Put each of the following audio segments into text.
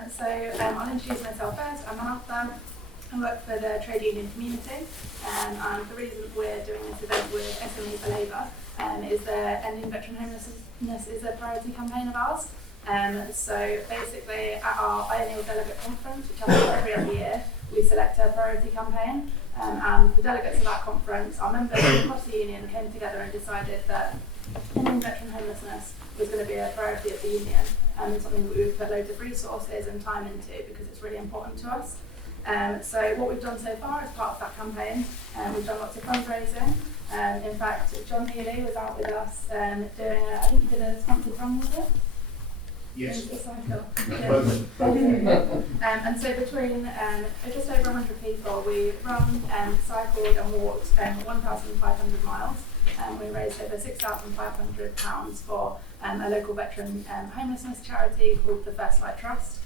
I'll introduce myself first. I'm Martha. I work for the trade union community, and the reason we're doing this event with SME for Labour is that ending veteran homelessness is a priority campaign of ours. So basically, at our biennial delegate conference, which happens every other year, we select a priority campaign, and the delegates of that conference, our members across the union, came together and decided that ending veteran homelessness was going to be a priority of the union, and something that we would put loads of resources and time into because it's really important to us. So what we've done so far as part of that campaign, we've done lots of fundraising. In fact, John Healy was out with us doing I think he did a sponsored run with it. Yes. Cycle. Yeah. And so between just over 100 people, we run, cycled and walked 1,500 miles. We raised over £6,500 for a local veteran homelessness charity called the First Light Trust.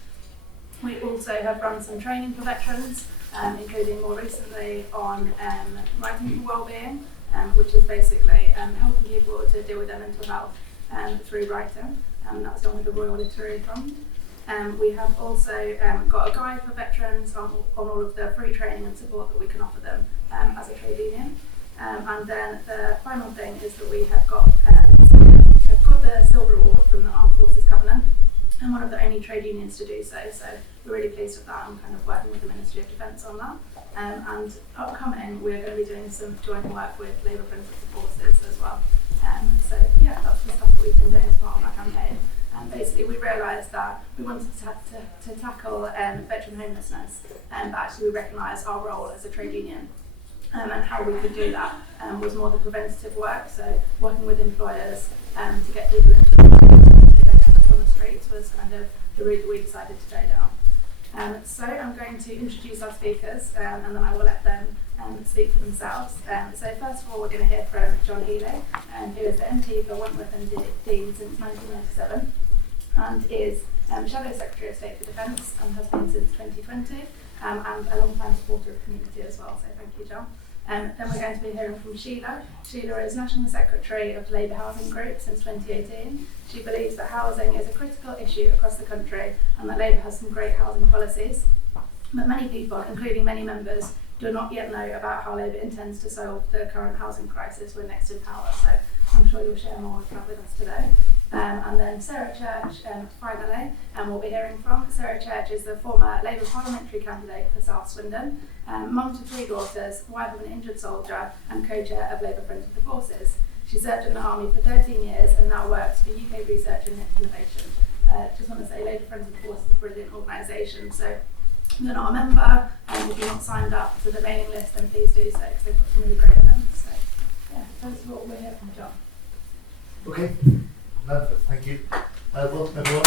We also have run some training for veterans, including more recently on writing for wellbeing, which is basically helping people to deal with their mental health through writing. That's done with the Royal Literary Fund. We have also got a guide for veterans on all of the free training and support that we can offer them as a trade union. And then the final thing is that we have got the Silver Award from the Armed Forces Covenant, and one of the only trade unions to do so. So we're really pleased with that. I'm kind of working with the Ministry of Defence on that. And upcoming, we're going to be doing some joint work with Labour Friends of the Forces as well. So yeah, that's the stuff that we've been doing as part of our campaign. And basically, we realised that we wanted to tackle veteran homelessness, but actually we recognise our role as a trade union. And how we could do that was more the preventative work, so working with employers to get people into the they don't end up on the streets was kind of the route that we decided to go down. So I'm going to introduce our speakers, and then I will let them speak for themselves. So first of all, we're going to hear from John Healy, who is the MP for Wentworth and Dean since 1997, and is Shadow Secretary of State for Defence and has been since 2020, and a long-time supporter of the community as well. So thank you, John. Then we're going to be hearing from Sheila. Sheila is National Secretary of Labour Housing Group since 2018. She believes that housing is a critical issue across the country and that Labour has some great housing policies. But many people, including many members, do not yet know about how Labour intends to solve the current housing crisis when next in power. So I'm sure you'll share more of that with us today. And then Sarah Church, finally, we'll be hearing from. Sarah Church is the former Labour parliamentary candidate for South Swindon, mum to 3 daughters, wife of an injured soldier, and co-chair of Labour Friends of the Forces. She served in the army for 13 years and now works for UK Research and Innovation. Just want to say Labour Friends of the Forces is a brilliant organisation, so if you're not a member and if you're not signed up to the mailing list, then please do so because they've got some really great events. So, yeah, first of all, we'll hear from John. Okay. Thank you. Welcome everyone.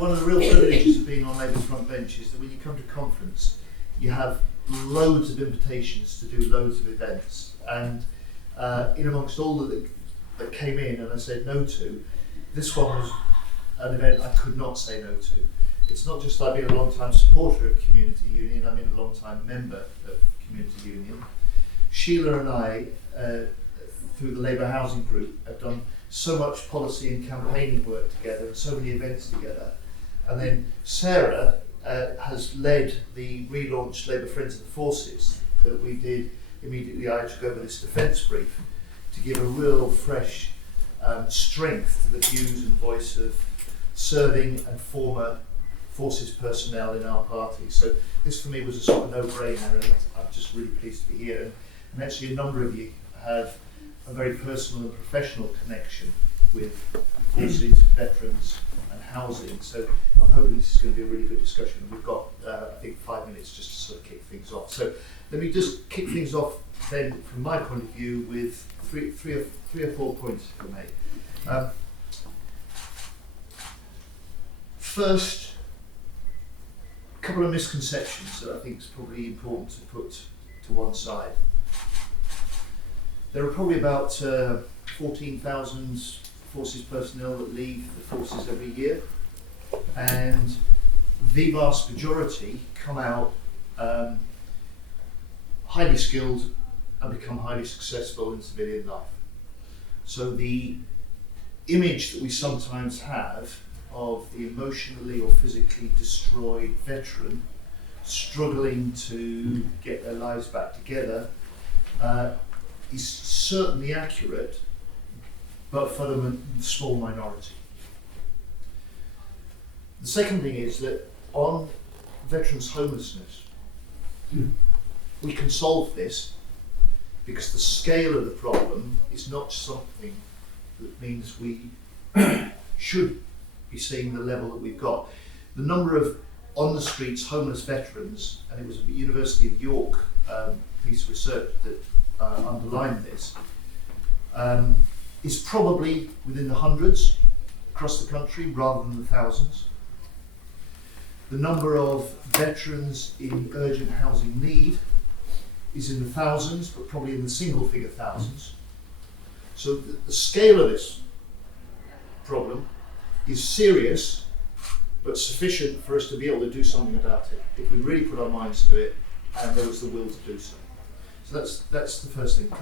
One of the real privileges of being on Labour's front bench is that when you come to conference, you have loads of invitations to do loads of events. And in amongst all that came in and I said no to, this one was an event I could not say no to. It's not just that I've been a long time supporter of Community Union, I've been a long time member of Community Union. Sheila and I, through the Labour Housing Group, have done so much policy and campaigning work together and so many events together. And then Sarah has led the relaunched Labour Friends of the Forces that we did immediately. I took over this defence brief to give a real fresh strength to the views and voice of serving and former forces personnel in our party. So this for me was a sort of no-brainer, and I'm just really pleased to be here. And actually a number of you have a very personal and professional connection with forces, veterans and housing. So I'm hoping this is going to be a really good discussion. We've got, I think, 5 minutes just to sort of kick things off. So let me just kick things off then from my point of view with three or four points if I may. First, a couple of misconceptions that I think is probably important to put to one side. There are probably about 14,000 forces personnel that leave the forces every year, and the vast majority come out highly skilled and become highly successful in civilian life. So the image that we sometimes have of the emotionally or physically destroyed veteran struggling to get their lives back together is certainly accurate, but for the small minority. The second thing is that on veterans' homelessness, we can solve this because the scale of the problem is not something that means we should be seeing the level that we've got. The number of on the streets homeless veterans, and it was a University of York piece of research that underlined this, is probably within the hundreds across the country rather than the thousands. The number of veterans in urgent housing need is in the thousands, but probably in the single figure thousands. So the scale of this problem is serious, but sufficient for us to be able to do something about it if we really put our minds to it and there was the will to do so. So that's the first thing. A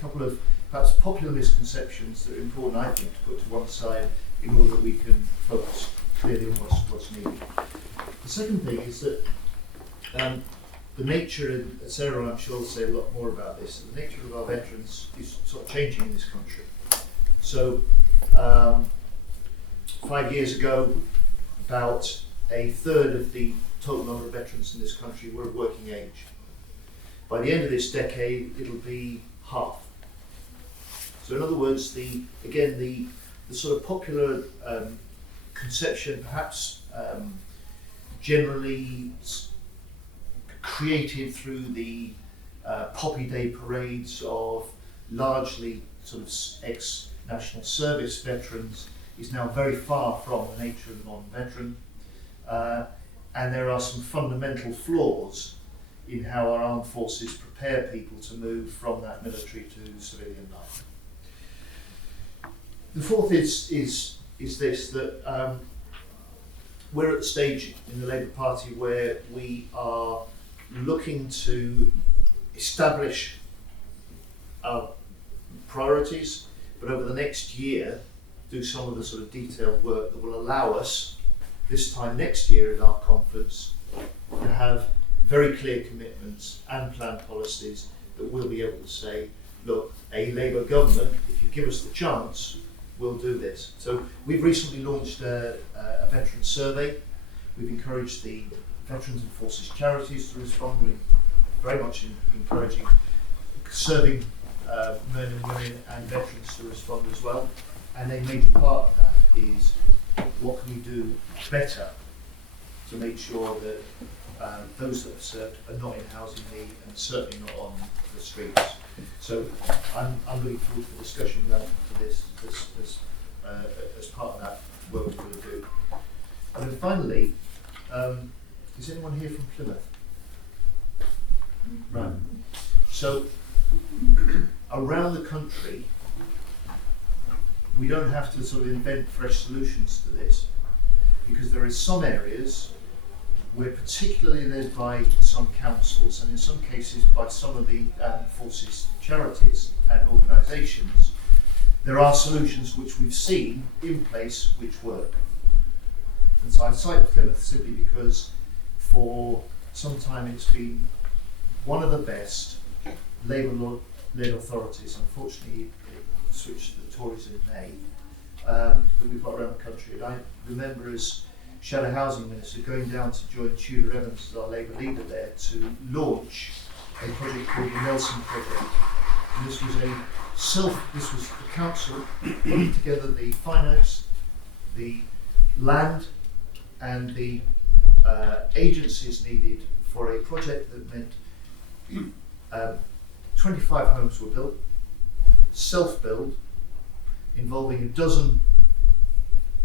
couple of perhaps popular misconceptions that are important, I think, to put to one side in order that we can focus clearly on what's needed. The second thing is that the nature, and Sarah and I'm sure will say a lot more about this, the nature of our veterans is sort of changing in this country. So 5 years ago, about a third of the total number of veterans in this country were of working age. By the end of this decade, it'll be half. So in other words, the sort of popular conception, perhaps generally created through the Poppy Day parades of largely sort of ex-national service veterans, is now very far from the nature of the modern veteran. And there are some fundamental flaws in how our armed forces prepare people to move from that military to civilian life. The fourth is this, that we're at the stage in the Labour Party where we are looking to establish our priorities, but over the next year do some of the sort of detailed work that will allow us this time next year at our conference to have very clear commitments and planned policies that we'll be able to say, look, a Labour government, if you give us the chance, we'll do this. So we've recently launched a veteran survey. We've encouraged the Veterans and Forces charities to respond. We're very much encouraging serving men and women and veterans to respond as well. And a major part of that is what can we do better to make sure that those that have served are not in housing need and certainly not on the streets. So I'm looking forward to the discussion for this as part of that work we're going to do. And then finally, is anyone here from Plymouth? Right. So around the country, we don't have to sort of invent fresh solutions to this, because there are some areas where, particularly led by some councils and in some cases by some of the forces charities and organisations, there are solutions which we've seen in place which work. And so I cite Plymouth simply because for some time it's been one of the best Labour-led authorities. Unfortunately, it switched to the Tories in May, that we've got around the country. And I remember as Shadow Housing Minister going down to join Tudor Evans as our Labour leader there to launch a project called the Nelson Project. And this was the council putting together the finance, the land and the agencies needed for a project that meant 25 homes were built, self-build, involving a dozen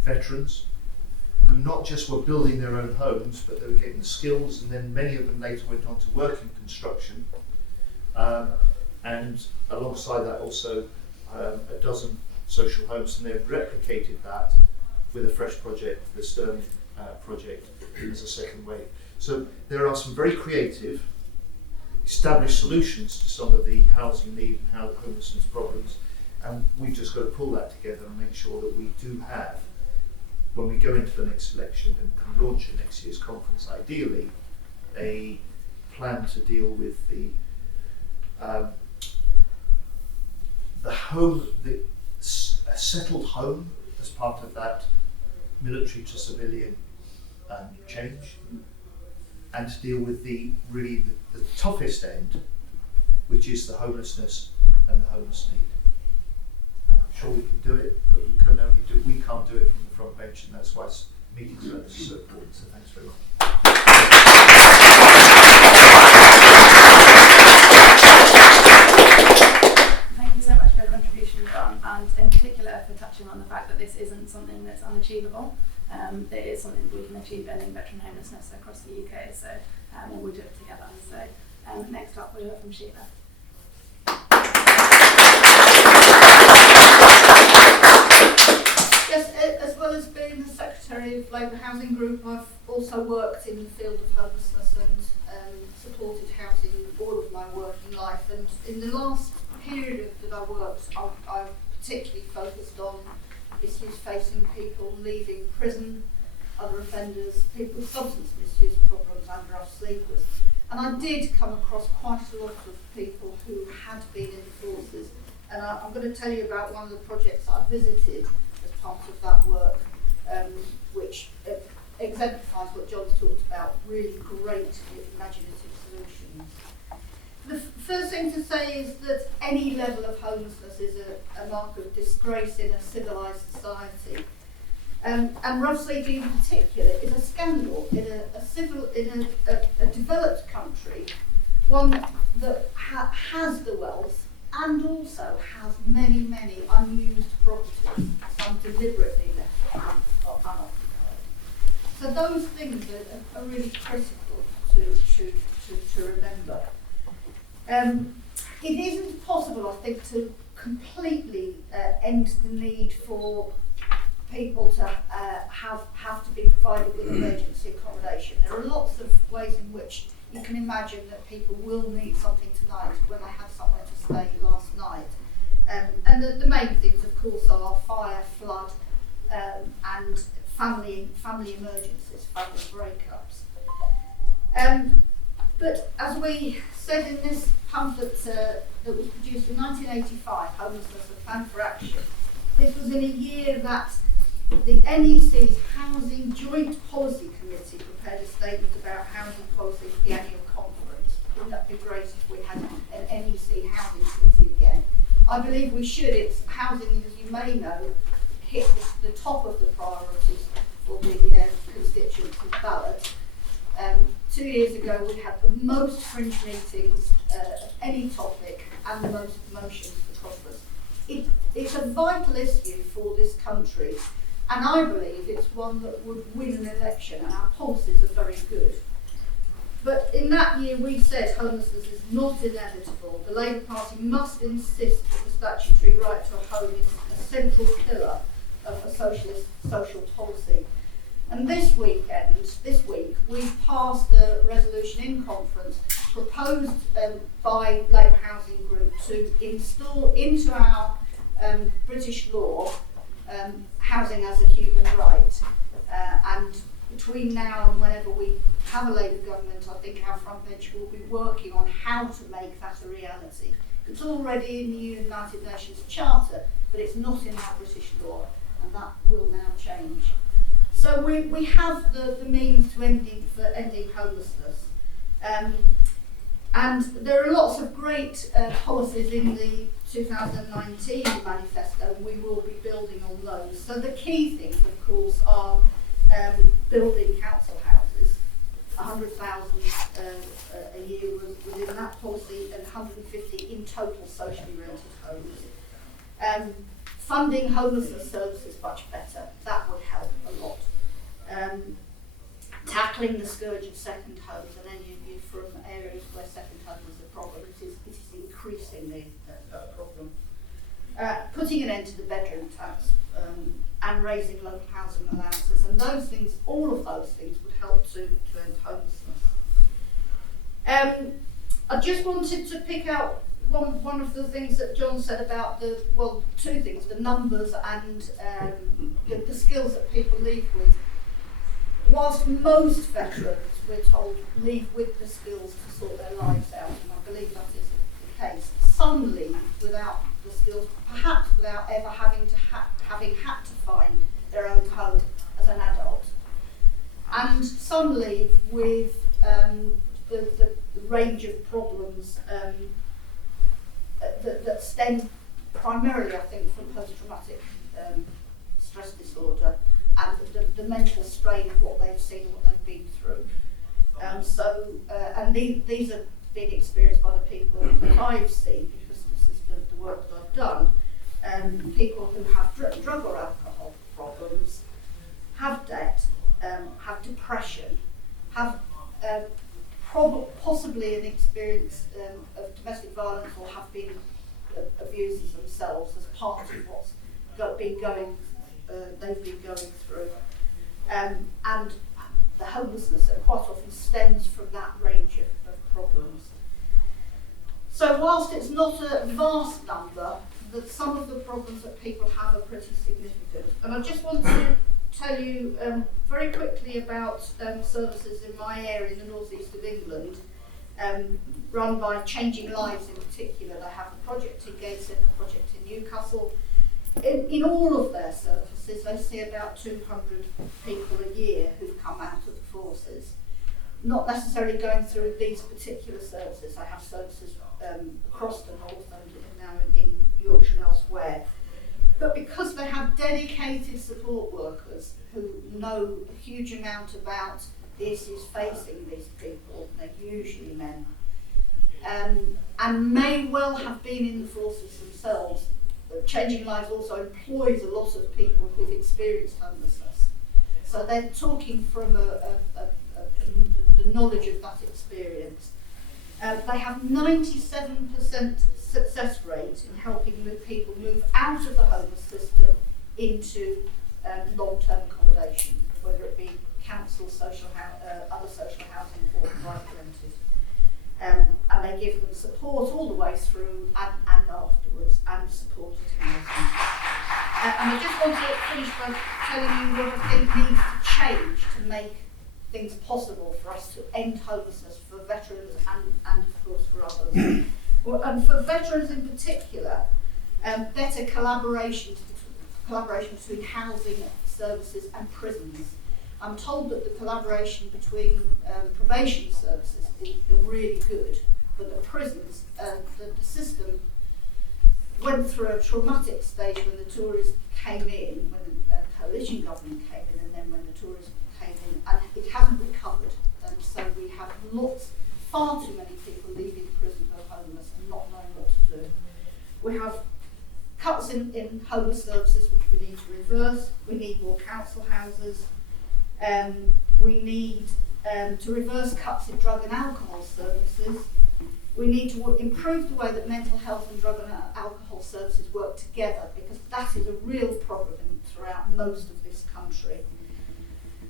veterans who not just were building their own homes, but they were getting the skills, and then many of them later went on to work in construction. And alongside that also a dozen social homes, and they've replicated that with a fresh project, the Stern project, as a second wave. So there are some very creative, established solutions to some of the housing need and homelessness problems, And we've just got to pull that together and make sure that we do have, when we go into the next election and can launch at next year's conference, ideally, a plan to deal with a settled home as part of that military to civilian change, and to deal with the toughest end, which is the homelessness and the homeless need. And I'm sure we can do it, but we can't do it from the front bench, and that's why meetings like this are so important. So thanks very much. Thank you so much for your contribution, John, and in particular for touching on the fact that this isn't something that's unachievable. It is something that we can achieve, ending veteran homelessness across the UK, so we'll do it together. So next up we'll hear from Sheila. Yes, as well as being the Secretary of Labour Housing Group, I've also worked in the field of homelessness and supported housing all of my working life. And in the last period that I worked, I particularly focused on issues facing people leaving prison, other offenders, people with substance misuse problems and rough sleepers. And I did come across quite a lot of people who had been in the forces. And I'm going to tell you about one of the projects that I visited as part of that work, which exemplifies what John's talked about, really great imaginative solutions. The first thing to say is that any level of homelessness is a mark of disgrace in a civilised society. And rough sleeping in particular is a scandal in a developed country, one that has the wealth and also has many, many unused properties, some deliberately left unoccupied. So those things are really critical to remember. It isn't possible, I think, to completely end the need for people to have to be provided with emergency accommodation. There are lots of ways in which you can imagine that people will need something tonight when they had somewhere to stay last night. And the main things, of course, are fire, flood, and family emergencies, family breakups. But as we said in this pamphlet that was produced in 1985, Homelessness, a Plan for Action, this was in a year that the NEC's Housing Joint Policy Committee prepared a statement about housing policy for the annual conference. Wouldn't that be great if we had an NEC Housing Committee again? I believe we should. It's housing, as you may know, hit the top of the priorities for the constituency ballot. 2 years ago we had the most fringe meetings of any topic and the most motions for conference. It's a vital issue for this country, and I believe it's one that would win an election, and our policies are very good. But in that year we said homelessness is not inevitable. The Labour Party must insist that the statutory right to a home is a central pillar of a socialist social policy. And this week, we passed a resolution in conference proposed by Labour Housing Group to install into our British law housing as a human right. And between now and whenever we have a Labour government, I think our front bench will be working on how to make that a reality. It's already in the United Nations Charter, but it's not in our British law, and that will now change. So we have the means to ending homelessness. And there are lots of great policies in the 2019 manifesto, and we will be building on those. So the key things, of course, are building council houses. 100,000 a year was within that policy, and 150 in total socially rented homes. Funding homelessness services much better, that would help a lot. Tackling the scourge of second homes, and any of you from areas where second home is a problem, it is increasingly a problem. Putting an end to the bedroom tax and raising local housing allowances, and those things, all of those things would help to end homelessness. I just wanted to pick out one of the things that John said about two things, the numbers and the skills that people leave with. Whilst most veterans, we're told, leave with the skills to sort their lives out, and I believe that is the case, some leave without the skills, perhaps without ever having had to find their own home as an adult. And some leave with the range of problems that stem primarily, I think, from post-traumatic stress disorder and the mental strain of what they've seen, what they've been through. And these have been experienced by the people that I've seen, because this is the work that I've done. People who have drug or alcohol problems, have debt, have depression, have possibly an experience of domestic violence, or have been abusers themselves as part of what's they've been going through, and the homelessness that quite often stems from that range of problems. So whilst it's not a vast number, that some of the problems that people have are pretty significant. And I just want to tell you very quickly about services in my area in the northeast of England, run by Changing Lives in particular. They have a project in Gateshead and a project in Newcastle. In all of their services, they see about 200 people a year who've come out of the forces. Not necessarily going through these particular services. They have services across the north and now in Yorkshire and elsewhere. But because they have dedicated support workers who know a huge amount about the issues facing these people, they're usually men, and may well have been in the forces themselves. Changing Lives also employs a lot of people who've experienced homelessness. So they're talking from the knowledge of that experience. They have 97% success rate in helping people move out of the homeless system into long-term accommodation, whether it be council, other social housing, or private rented. And they give them support all the way through and afterwards, and supported housing. And I just want to finish by telling you what I think needs to change to make things possible for us to end homelessness for veterans and of course for others. And for veterans in particular, better collaboration between housing services and prisons. I'm told that the collaboration between probation services is really good, but the prisons, the system went through a traumatic stage when the Tories came in, when the coalition government came in, and then when the Tories came in, and it hasn't recovered. And so we have far too many people leaving prison who are homeless and not knowing what to do. We have cuts in homeless services which we need to reverse. We need more council houses. We need to reverse cuts in drug and alcohol services. We need to improve the way that mental health and drug and alcohol services work together, because that is a real problem throughout most of this country.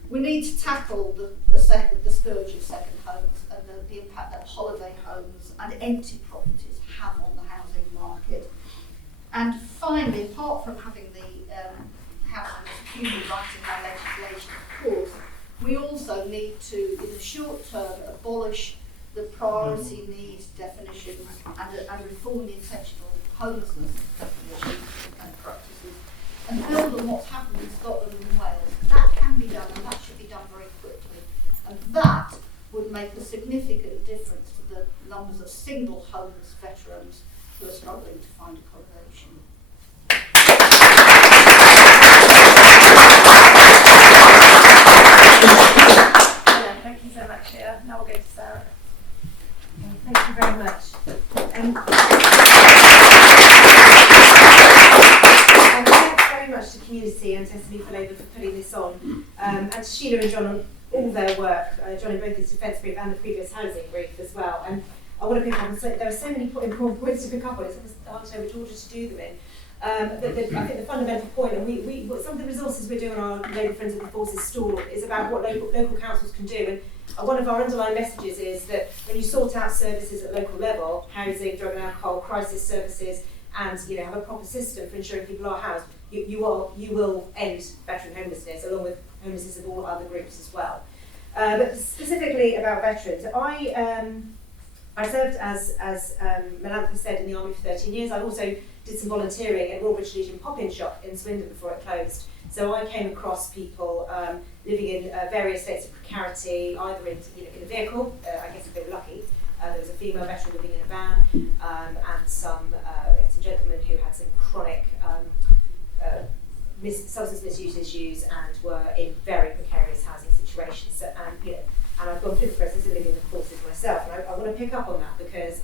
We need to tackle the scourge of second homes and the impact that holiday homes and empty properties have on the housing market. And finally, apart from having the housing as a human right in our legislation, of course, we also need to, in the short term, abolish the priority needs definitions and reform the intentional homelessness definitions and practices, and build on what's happened in Scotland and Wales. That can be done, and that should be done very quickly. And that would make a significant difference to the numbers of single homeless veterans who are struggling to find accommodation. Thank you so much, Shia. Now we'll go to Sarah. Thank you very much. Thanks very much to community and Ptsd for Labour for putting this on, and to Sheila and John on all their work. John in both his defence brief and the previous housing brief as well. And I want to pick up on, there are so many important points to pick up on. It's hard to know which order to do them in. I think the fundamental point, and some of the resources we're doing on our Labour Friends of the Forces stall, is about what local councils can do. And one of our underlying messages is that when you sort out services at local level, housing, drug and alcohol, crisis services, and have a proper system for ensuring people are housed, you will end veteran homelessness, along with homelessness of all other groups as well. But specifically about veterans, I served as Melantha said, in the army for 13 years. I also did some volunteering at Royal British Legion pop-in shop in Swindon before it closed. So I came across people living in various states of precarity, either in a vehicle, I guess if they were lucky. There was a female veteran living in a van, and some gentlemen who had some chronic substance misuse issues and were in very precarious housing situations. So, and I've gone through the process of living in the forces myself, and I want to pick up on that because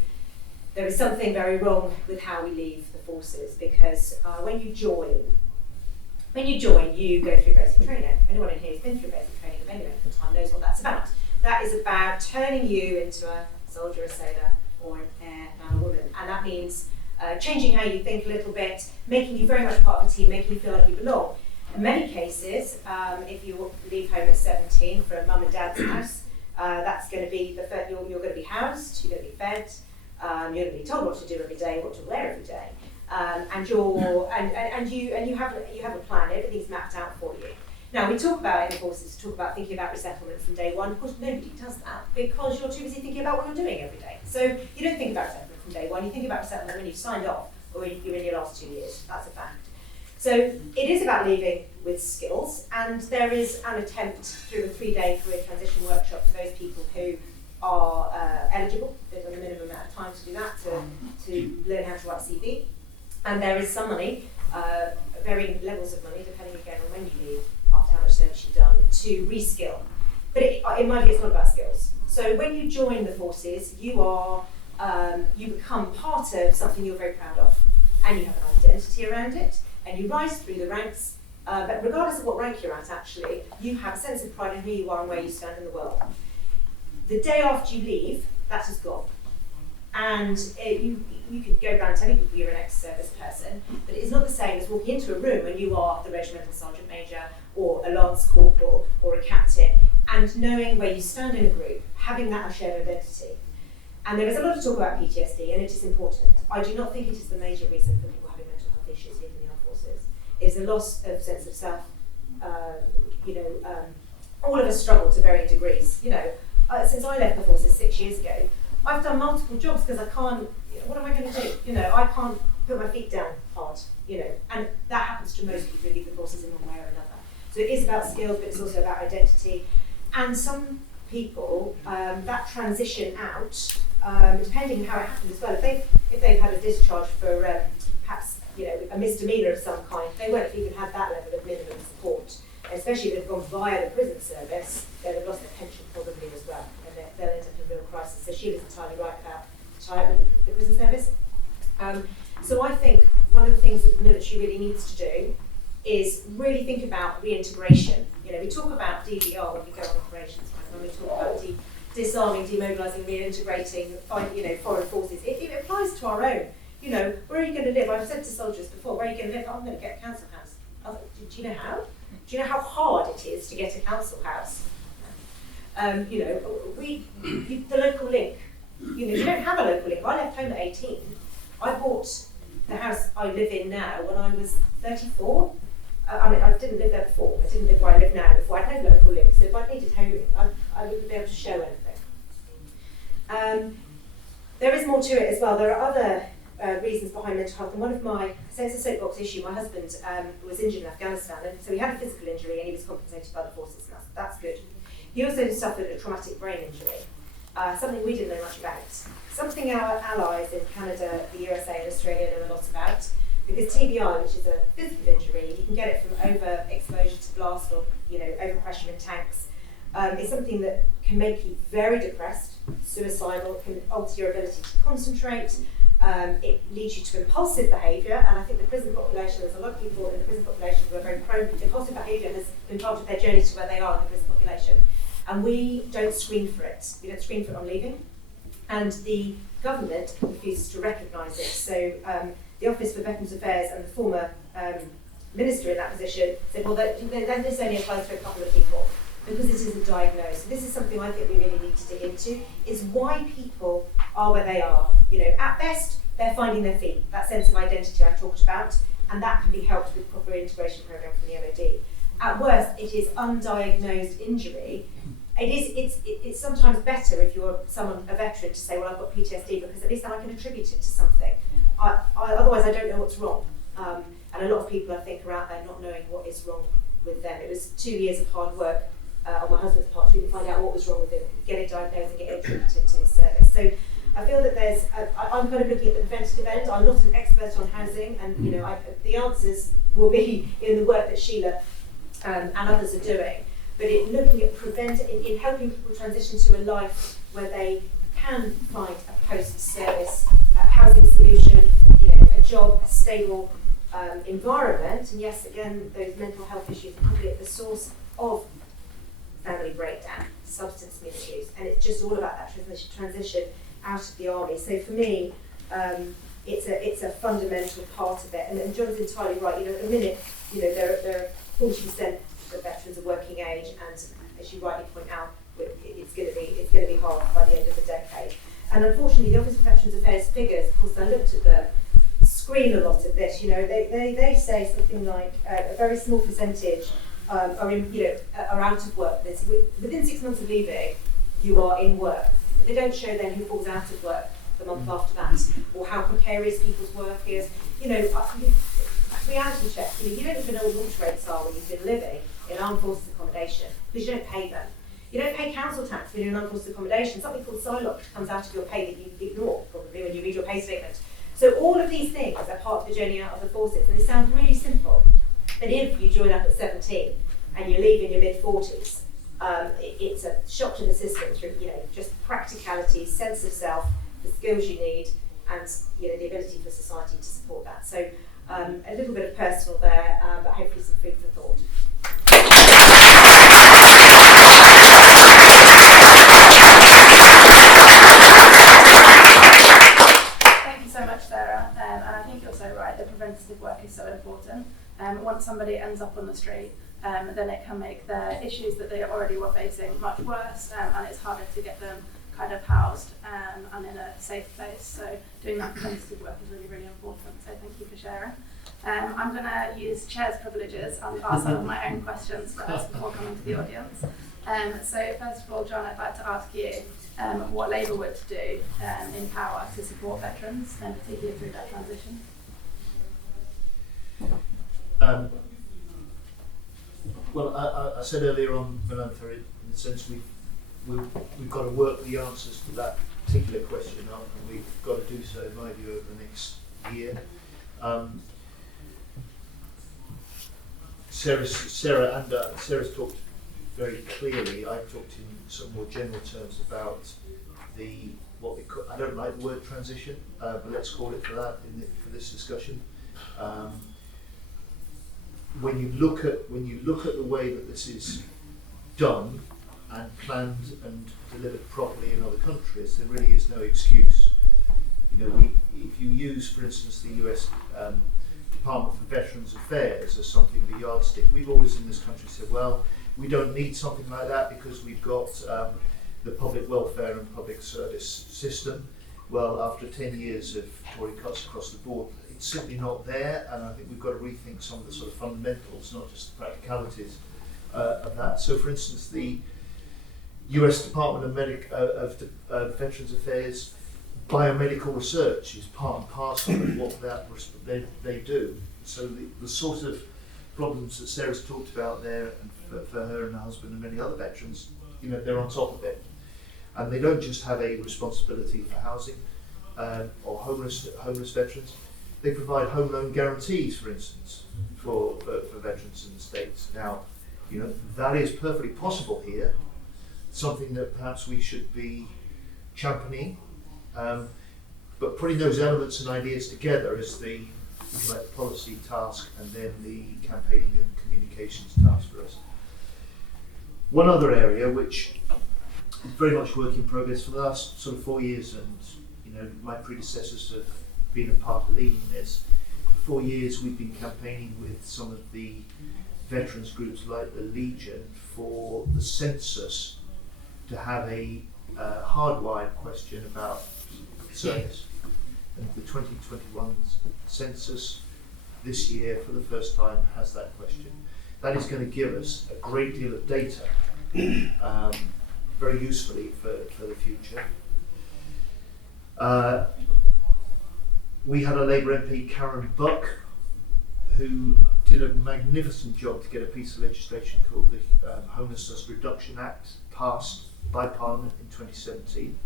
there is something very wrong with how we leave the forces. Because when you join, you go through basic training. Anyone in here who's been through basic training of any length of time knows what that's about. That is about turning you into a soldier, a sailor, or an man or woman, and that means changing how you think a little bit, making you very much part of a team, making you feel like you belong. In many cases, if you leave home at 17 from mum and dad's house, that's going to be you're going to be housed, you're going to be fed, you're going to be told what to do every day, what to wear every day, and you have a plan. Everything's mapped out for you. Now we talk about in the forces, talk about thinking about resettlement from day one. Of course, nobody does that because you're too busy thinking about what you're doing every day. So you don't think about resettlement from day one. You think about resettlement when you've signed off or you're in your last 2 years. That's a fact. So it is about leaving with skills, and there is an attempt through a 3-day career transition workshop for those people who are eligible. There's a minimum amount of time to do that, to learn how to write a CV. And there is some money, varying levels of money, depending again on when you leave, after how much service you've done, to reskill. But in my view, it's not about skills. So when you join the forces, you become part of something you're very proud of, and you have an identity around it. And you rise through the ranks, but regardless of what rank you're at, actually, you have a sense of pride in who you are and where you stand in the world. The day after you leave, that has gone. And you could go around telling people you're an ex-service person, but it is not the same as walking into a room when you are the regimental sergeant major, or a lance corporal, or a captain, and knowing where you stand in a group, having that shared identity. And there is a lot of talk about PTSD, and it is important. I do not think it is the major reason for people having mental health issues in the armed forces. It's a loss of sense of self. All of us struggle to varying degrees. Since I left the forces 6 years ago, I've done multiple jobs because I can't. What am I going to do? I can't put my feet down hard. And that happens to most people who leave the forces in one way or another. So it is about skills, but it's also about identity. And some people, that transition out, depending on how it happens as well. If they've had a discharge for perhaps a misdemeanour of some kind, they won't have even had that level of minimum support. Especially if they've gone via the prison service, they'll have lost their pension probably as well, and they'll end up in real crisis. So she was entirely right about the prison service. So I think one of the things that the military really needs to do is really think about reintegration. We talk about DDR when we go on operations, when we talk about disarming, demobilising, reintegrating, foreign forces. It applies to our own. Where are you going to live? I've said to soldiers before, where are you going to live? I'm going to get a council house. Do you know how? Do you know how hard it is to get a council house? The local link. You don't have a local link. I left home at 18. I bought the house I live in now when I was 34. I didn't live there before. I didn't live where I live now before. I had no local link. So if I needed home link, I wouldn't be able to show anything. There is more to it as well. There are other reasons behind mental health, and one of my, so it's a soapbox issue, my husband was injured in Afghanistan, and so he had a physical injury and he was compensated by the forces, and that's good. He also suffered a traumatic brain injury, something we didn't know much about, something our allies in Canada, the USA and Australia know a lot about, because TBI, which is a physical injury, you can get it from overexposure to blast or overpressure in tanks. It's something that can make you very depressed, suicidal, it can alter your ability to concentrate. It leads you to impulsive behaviour, and I think the prison population, there's a lot of people in the prison population who are very prone. Impulsive behaviour has been part of their journey to where they are in the prison population, and we don't screen for it. We don't screen for it on leaving, and the government refuses to recognise it. So the Office for Veterans Affairs and the former minister in that position said, well, this only applies to a couple of people, because it isn't diagnosed. So this is something I think we really need to dig into, is why people are where they are. You know, at best, they're finding their feet, that sense of identity I talked about, and that can be helped with proper integration program from the MOD. At worst, it is undiagnosed injury. It's sometimes better if you're a veteran, to say, well, I've got PTSD, because at least then I can attribute it to something. Otherwise, I don't know what's wrong. And a lot of people, I think, are out there not knowing what is wrong with them. It was 2 years of hard work on my husband's part to even find out what was wrong with him, get it diagnosed and get it attributed to his service. So I feel that I'm kind of looking at the preventative end. I'm not an expert on housing, and the answers will be in the work that Sheila and others are doing. But looking at in helping people transition to a life where they can find a post-service housing solution, a job, a stable environment. And yes, again, those mental health issues are probably at the source of family breakdown, substance misuse, and it's just all about that transition out of the army. So for me, it's a fundamental part of it. And John's entirely right. At the minute, there are 40% of veterans of working age, and as you rightly point out, it's going to be hard by the end of the decade. And unfortunately, the Office of Veterans Affairs figures, of course, I looked at them, screen a lot of this. They say something like a very small percentage are out of work. Within 6 months of leaving, you are in work. They don't show then who falls out of work the month after that, or how precarious people's work is. Reality check. You don't even know what launch rates are when you've been living in armed forces accommodation, because you don't pay them. You don't pay council tax when you're in armed forces accommodation. Something called SILOC comes out of your pay that you ignore, probably, when you read your pay statement. So all of these things are part of the journey out of the forces, and they sound really simple. But if you join up at 17 and you leave in your mid-40s, it's a shock to the system through, just practicality, sense of self, the skills you need, and the ability for society to support that. So a little bit of personal there, but hopefully some food for thought. Thank you so much, Sarah. And I think you're so right, the preventative work is so important. Once somebody ends up on the street, then it can make the issues that they already were facing much worse, and it's harder to get them kind of housed and in a safe place. So doing that preventative work is really, really important. So thank you for sharing. I'm going to use chair's privileges and ask some of my own questions first before coming to the audience. So first of all, John, I'd like to ask you what Labour would do in power to support veterans, and particularly through that transition. Well, I said earlier on, Melantha, in the sense we've got to work the answers to that particular question up, and we've got to do so, in my view, over the next year. Sarah's talked very clearly. I talked in some more general terms about what we call, I don't like the word transition, but let's call it for that for this discussion. When you look at the way that this is done and planned and delivered properly in other countries, there really is no excuse. If you use, for instance, the US Department for Veterans Affairs as something, the yardstick, we've always in this country said, well, we don't need something like that because we've got the public welfare and public service system. Well, after 10 years of Tory cuts across the board, it's simply not there, and I think we've got to rethink some of the sort of fundamentals, not just the practicalities of that. So, for instance, the US Department of Veterans Affairs biomedical research is part and parcel of what they do. So the sort of problems that Sarah's talked about there, and for her and her husband and many other veterans, they're on top of it. And they don't just have a responsibility for housing or homeless veterans. They provide home loan guarantees, for instance, for veterans in the States. Now, that is perfectly possible here, something that perhaps we should be championing. But putting those elements and ideas together is the policy task, and then the campaigning and communications task for us. One other area which is very much work in progress for the last sort of 4 years, and my predecessors have been a part of leading this. For 4 years we've been campaigning with some of the veterans groups like the Legion for the census to have a hardwired question about service. And the 2021 census this year, for the first time, has that question. That is going to give us a great deal of data, very usefully for the future. We had a Labour MP, Karen Buck, who did a magnificent job to get a piece of legislation called the Homelessness Reduction Act passed by Parliament in 2017.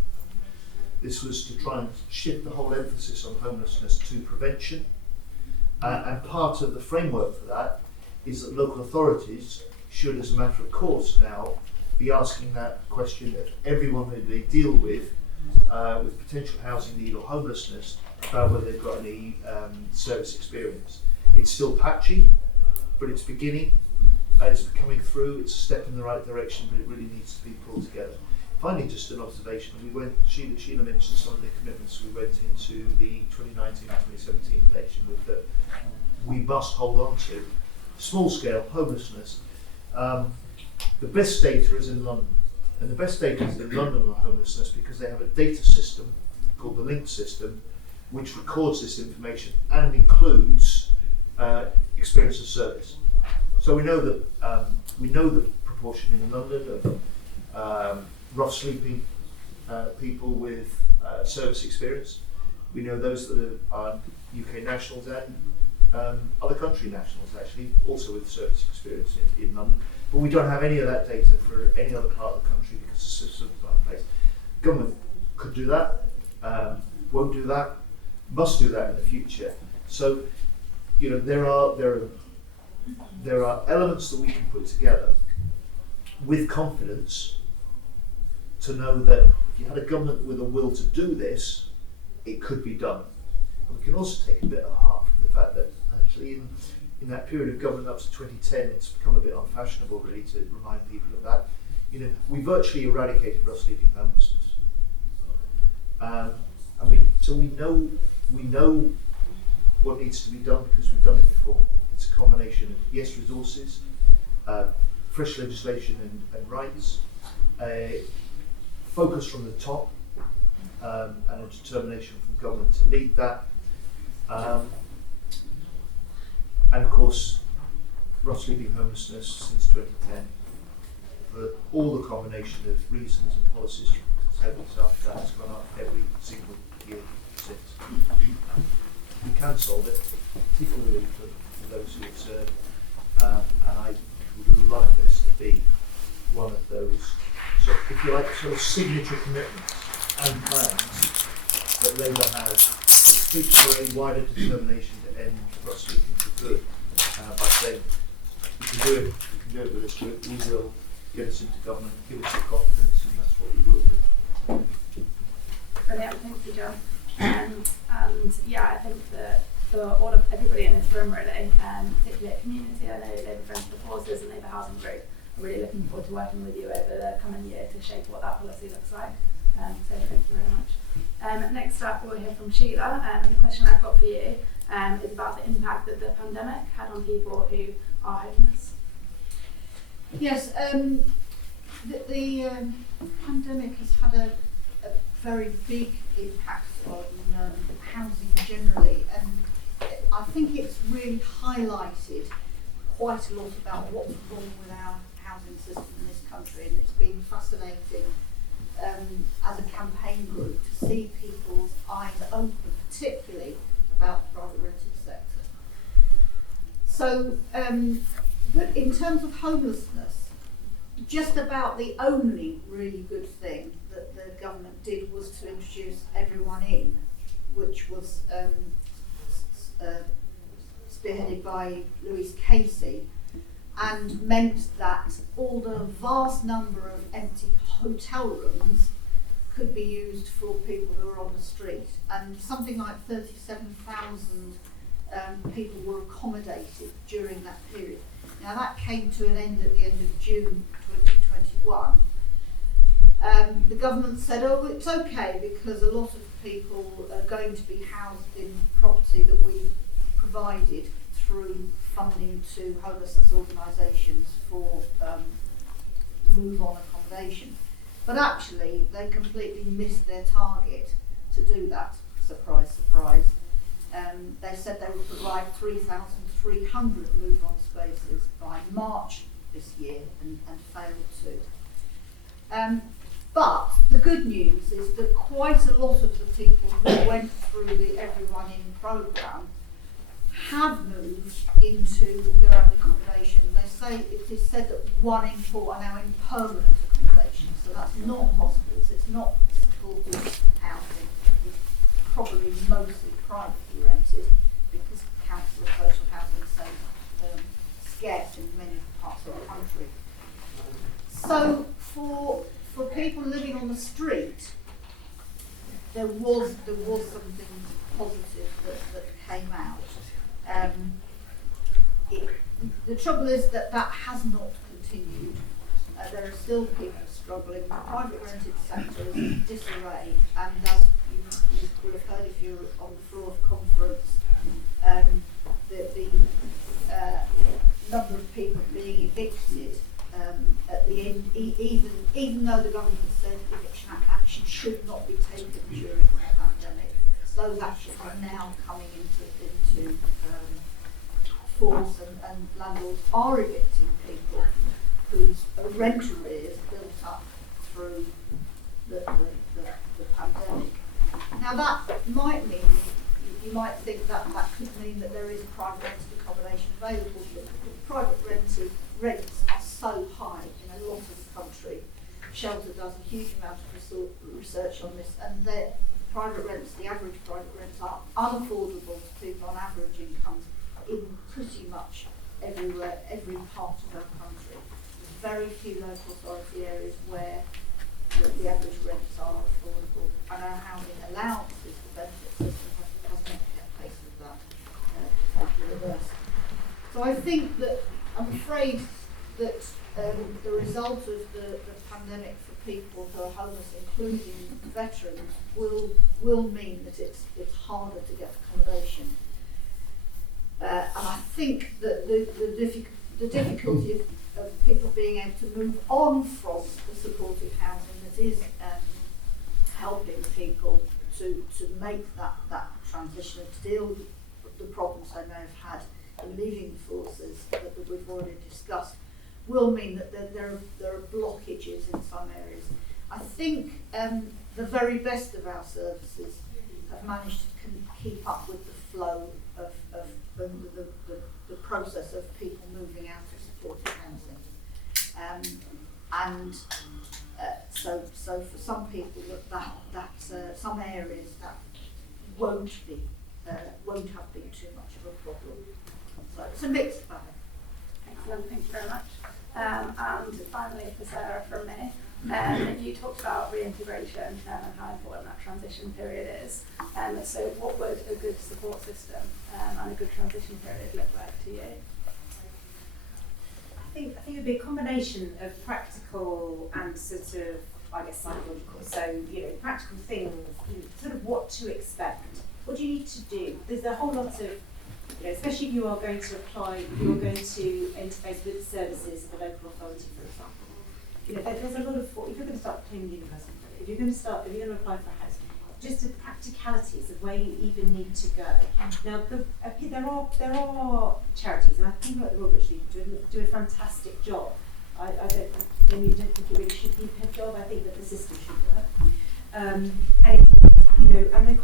This was to try and shift the whole emphasis on homelessness to prevention. And part of the framework for that is that local authorities should, as a matter of course now, be asking that question of everyone that they deal with potential housing need or homelessness, about whether they've got any service experience. It's still patchy, but it's beginning. It's coming through. It's a step in the right direction, but it really needs to be pulled together. Finally, just an observation. Sheila mentioned some of the commitments we went into the 2019-2017 election with that we must hold on to. Small-scale homelessness. The best data is in London. And the best data is in London on homelessness because they have a data system called the Link system, which records this information and includes experience of service. So we know that the proportion in London of rough sleeping people with service experience. We know those that are UK nationals and other country nationals, actually, also with service experience in London. But we don't have any of that data for any other part of the country because the system's not in place. Government could do that, won't do that, must do that in the future. So, you know, there are elements that we can put together with confidence to know that if you had a government with a will to do this, it could be done. And we can also take a bit of heart from the fact that actually in that period of government up to 2010, it's become a bit unfashionable really to remind people of that. You know, we virtually eradicated rough sleeping homelessness. And we know what needs to be done because we've done it before. It's a combination of yes resources, fresh legislation and rights, a focus from the top, and a determination from government to lead that. And of course, rough sleeping homelessness since 2010, for all the combination of reasons and policies after that has gone up every single year since. We can solve it, particularly for those who have served, and I would love this to be one of those, so if you like, sort of signature commitments and plans that Labour has to speak for a wider determination to end rough sleeping for good, by saying, we can do it with this group, we will get us into government, give us the confidence, and that's what we will do. Brilliant, thank you, John. And yeah, I think that for all of everybody in this room really, particularly at community, I know Labour Friends of the Forces and Labour Housing Group, are really looking forward to working with you over the coming year to shape what that policy looks like. So thank you very much. Next up, we'll hear from Sheila. And the question I've got for you is about the impact that the pandemic had on people who are homeless. Yes, the pandemic has had a very big impact on housing generally, and I think it's really highlighted quite a lot about what's wrong with our housing system in this country, and it's been fascinating as a campaign group to see people's eyes open, particularly about the private rented sector. So, but in terms of homelessness, just about the only really good thing that the government did was to introduce everyone in, which was spearheaded by Louise Casey, and meant that all the vast number of empty hotel rooms could be used for people who are on the street, and something like 37,000 people were accommodated during that period. Now that came to an end at the end of June 2021. The government said, oh, it's okay because a lot of people are going to be housed in property that we provided through funding to homelessness organisations for move-on accommodation. But actually, they completely missed their target to do that. Surprise, surprise. They said they would provide 3,300 move-on spaces by March this year and failed to. But the good news is that quite a lot of the people who went through the Everyone In programme have moved into their own accommodation. They say, it is said that 1 in 4 are now in permanent accommodation, so that's not hospitals, it's not supported housing, it's probably mostly privately rented because council social housing is so scarce in many parts of the country. So for people living on the street, there was something positive that came out. The trouble is that has not continued. There are still people struggling. The private rented sector is in disarray, and as you will have heard if you're on the floor of conference, the number of people being evicted at the end, even though the government said eviction action should not be taken during the pandemic, those actions are now coming into force, and landlords are evicting people whose rent arrears built up through the pandemic. Now that might mean, you might think that could mean that there is private rented accommodation available, but private rented rents are so high in a lot of the country. Shelter does a huge amount of research on this, and the private rents, the average private rents, are unaffordable to people on average incomes in pretty much everywhere, every part of our country. There's very few local authority areas where the average rents are affordable, and our housing allowances, the benefit system has not kept pace with that, the reverse. So I think that, I'm afraid that the result of the pandemic for people who are homeless, including veterans, will mean that it's harder to get accommodation. And I think that the difficulty of people being able to move on from the supportive housing that is helping people to make that transition and to deal with the problems they may have had in leaving the forces that we've already discussed, will mean that there are blockages in some areas. I think the very best of our services have managed to keep up with the flow of the process of people moving out of supported housing, and so for some people that some areas that won't have been too much of a problem. So it's a mixed bag. Excellent, thank you very much. And finally for Sarah from me, you talked about reintegration and how important that transition period is. So what would a good support system and a good transition period look like to you? I think it would be a combination of practical and sort of, I guess, psychological. So, practical things, sort of what to expect. What do you need to do? There's a whole lot of, especially if you are going to apply, you're going to interface with the services of the local authority, for example. There's a lot of, if you're going to start paying university credit, if you're going to apply for a house, just the practicalities of where you even need to go. Now, there are charities, and I think like the Royal British Legion do a fantastic job. I don't think it really should be a job. I think that the system should work. And the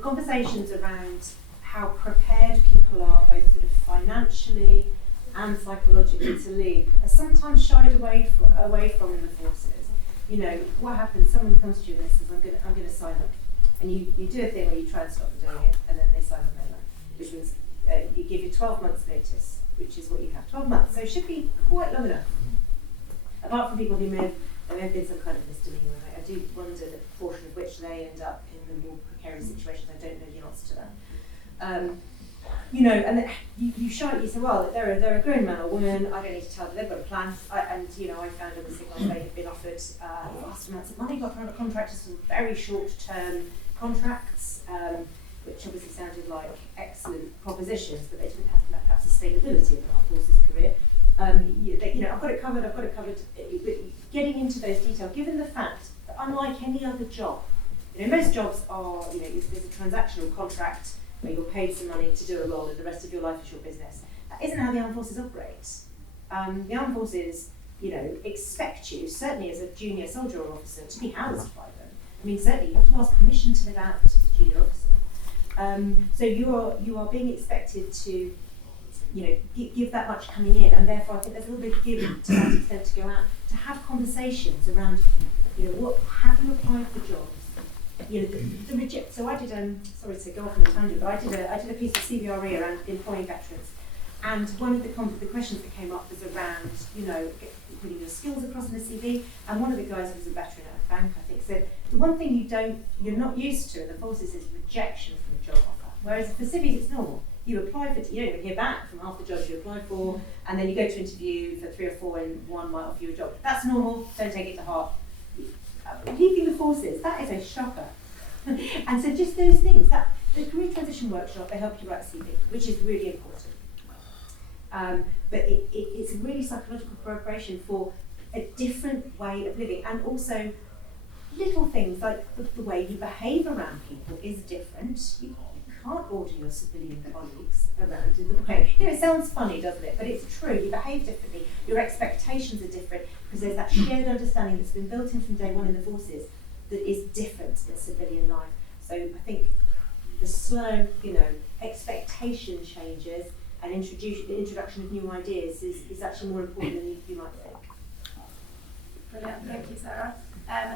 conversations around how prepared people are, both sort of financially and psychologically, to leave, are sometimes shied away from in the forces. What happens? Someone comes to you and says, "I'm going to sign up," and you do a thing where you try and stop them doing it, and then they sign up anyway, which means you give you 12 months notice, which is what you have. 12 months, so it should be quite long enough. Apart from people who may have been some kind of misdemeanor, I do wonder the proportion of which they end up in the more precarious situations. I don't know the answer to that. And you say, well, they're a grown man or woman, I don't need to tell them, they've got a plan. I found obviously when they had been offered vast amounts of money by private contractors, some very short-term contracts, which obviously sounded like excellent propositions, but they didn't have that sustainability of an armed forces career. I've got it covered. But getting into those details, given the fact that unlike any other job, most jobs are, there's a transactional contract where you're paid some money to do a role and the rest of your life is your business. That isn't how the armed forces operates. The armed forces, expect you, certainly as a junior soldier or officer, to be housed by them. I mean, certainly you have to ask permission to live out as a junior officer. So you are being expected to, give that much coming in, and therefore I think there's a little bit of give to that extent to go out, to have conversations around, what have you applied for jobs? The reject. So I did. Sorry to go off on a tangent, but I did a piece of CVRE around employing veterans, and one of the questions that came up was around, putting your skills across in a CV. And one of the guys who was a veteran at a bank, I think, said the one thing you're not used to in the forces is rejection from a job offer. Whereas for civvies, it's normal. You apply for, you don't even hear back from half the jobs you apply for, and then you go to interview for 3 or 4, and one might offer you a job. That's normal. Don't take it to heart. Leaving the forces, that is a shocker. And so just those things, that the career transition workshop, they help you write a CV, which is really important. But it's a really psychological preparation for a different way of living, and also little things like the way you behave around people is different. You can't order your civilian colleagues around in the way. It sounds funny, doesn't it? But it's true. You behave differently. Your expectations are different because there's that shared understanding that's been built in from day one in the forces that is different in civilian life. So I think the slow, expectation changes and the introduction of new ideas is actually more important than you might think. Brilliant, thank you, Sarah.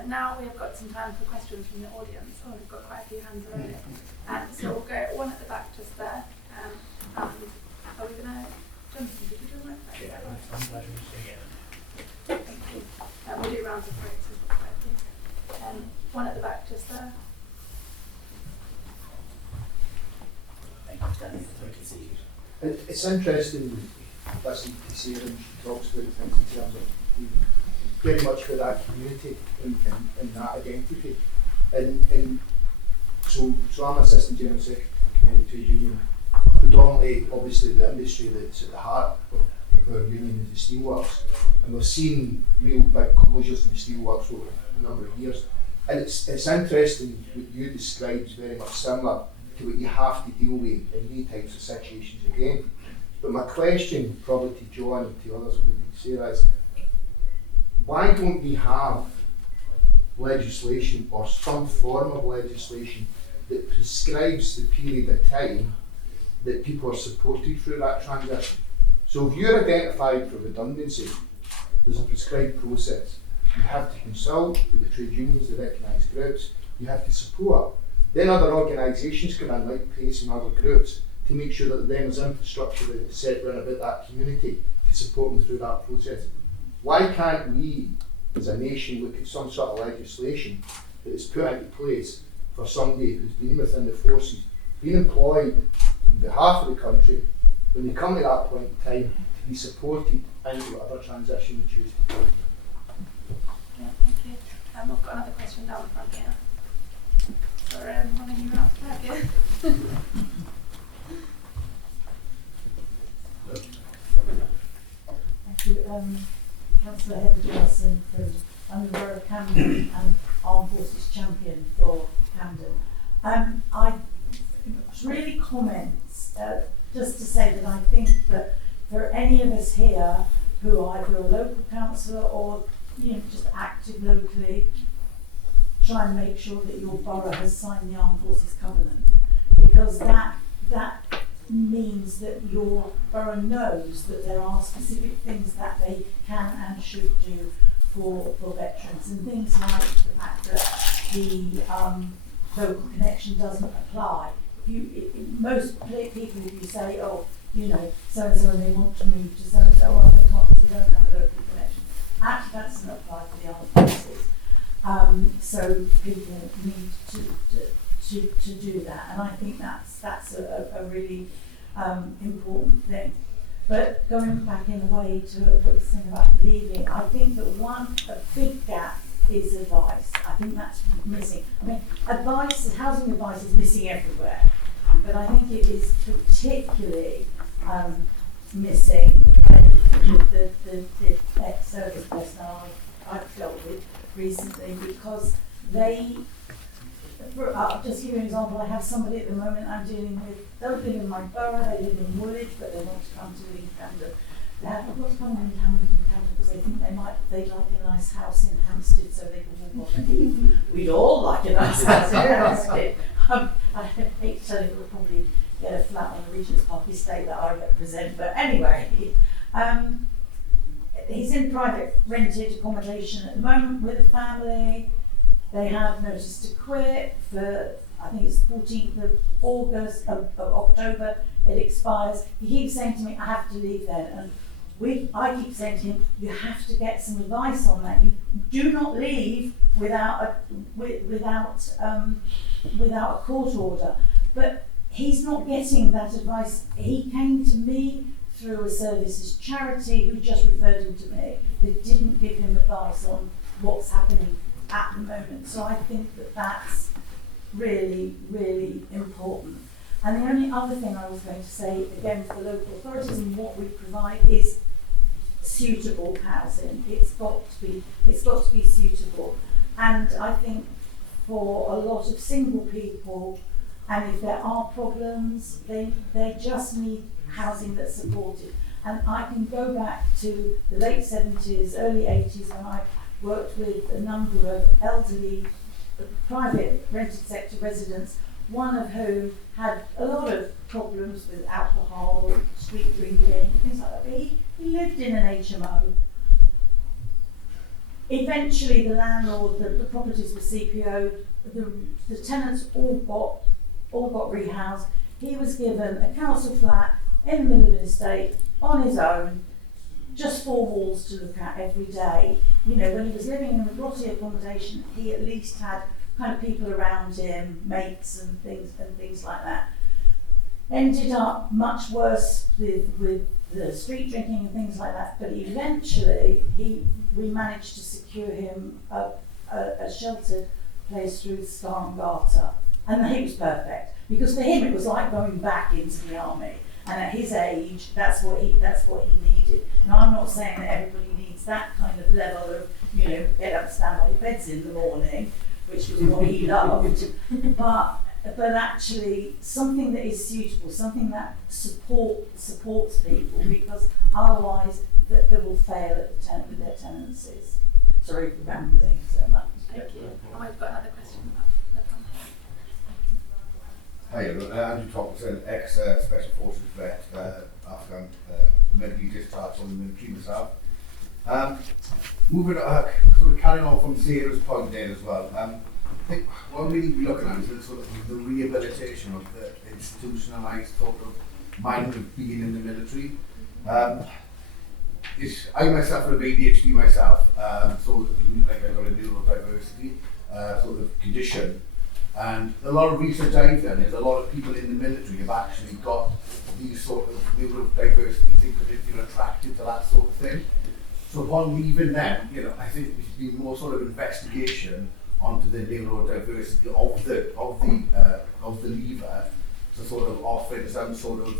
Now we've got some time for questions from the audience. Oh, we've got quite a few hands already. So we'll go one at the back just there. And are we going to, Jonathan, did you do one at the back? Yeah, I'm glad you're seeing it. Thank you. We'll do rounds of breaks. We've got quite a few. One at the back just there. Thank you, Danny. Thank you. It's interesting listening to Sarah, and she talks about things in terms of very much for that community and that identity. And so I'm Assistant General Secretary of the Trade Union. Predominantly, obviously, the industry that's at the heart of our union is the steelworks. And we've seen real big closures in the steelworks over a number of years. And it's interesting what you described is very much similar to what you have to deal with in these types of situations again. But my question, probably to John and to others, would be Sarah, is why don't we have legislation or some form of legislation that prescribes the period of time that people are supported through that transition? So if you're identified for redundancy, there's a prescribed process. You have to consult with the trade unions, the recognised groups, you have to support. Then other organisations come in, like PACE and other groups, to make sure that then there's infrastructure that's set around about that community to support them through that process. Why can't we, as a nation, look at some sort of legislation that is put into place for somebody who's been within the forces, been employed on behalf of the country, when they come to that point in time, to be supported into whatever transition they choose to do? Yeah, thank you. We've got another question down the front here. Sorry, I'm running you out back here. Thank you. Councillor Heather Johnson from the Borough of Camden and Armed Forces Champion for Camden. I really comments just to say that I think that for any of us here who are either a local councillor or just active locally, try and make sure that your borough has signed the Armed Forces Covenant, because that means that your borough knows that there are specific things that they can and should do for veterans, and things like the fact that the local connection doesn't apply. Most people, if you say, oh, so-and-so and they want to move to so-and-so, well, they can't because they don't have a local connection. Actually, that doesn't apply to the armed forces. So people need to do that, and I think that's a really important thing. But going back in a way to what you're saying about leaving, I think that a big gap is advice. I think that's missing. I mean, housing advice is missing everywhere, but I think it is particularly missing with the ex-service personnel I've dealt with recently, because I'll just give you an example. I have somebody at the moment I'm dealing with. They live in my borough, they live in Woolwich, but they want to come to Lincoln Camden. They haven't got to come to Camden because they think they'd like a nice house in Hampstead so they can walk on the heath. We'd all like a nice house in Hampstead. I hate to tell you, we'll probably get a flat on the Regent's Park estate that I represent, but anyway, he's in private rented accommodation at the moment with a family. They have notice to quit for, I think it's 14th of October, it expires. He keeps saying to me, I have to leave then. And I keep saying to him, you have to get some advice on that. You do not leave without a court order. But he's not getting that advice. He came to me through a services charity who just referred him to me, who didn't give him advice on what's happening at the moment. So I think that that's really, really important. And the only other thing I was going to say, again, for local authorities and what we provide is suitable housing. It's got to be suitable. And I think for a lot of single people, and if there are problems, they just need housing that's supported. And I can go back to the late 70s, early 80s, when I worked with a number of elderly private rented sector residents, one of whom had a lot of problems with alcohol, street drinking, things like that. But he lived in an HMO. Eventually the landlord, the properties were CPO'd, the tenants all got rehoused. He was given a council flat in the middle of an estate on his own, just 4 walls to look at every day. You know, when he was living in a grotty accommodation, he at least had kind of people around him, mates and things like that. Ended up much worse with the street drinking and things like that, but eventually we managed to secure him a sheltered place through Star and Garter, and he was perfect, because for him it was like going back into the army. And at his age, that's what he needed. Now, I'm not saying that everybody needs that kind of level of, you know, get up, stand by your beds in the morning, which was what he loved. But actually, something that is suitable, something that supports people, because otherwise they will fail at with their tenancies. Sorry for rambling so much. Thank you. Oh, I've got another question. Hi, Andrew Thompson, ex-Special Forces vet, Afghan medically discharged from the military myself. Moving sort of carrying on from Sarah's point there as well, I think what we need to be looking at is sort of the rehabilitation of the institutionalised sort of mind of being in the military. I myself have ADHD myself, so like I've got a neurodiversity sort of condition. And a lot of research I've done is a lot of people in the military have actually got these sort of neurodiversity things because they've been attracted to that sort of thing. So upon leaving them, you know, I think there should be more sort of investigation onto the neurodiversity of the leaver to sort of offer some sort of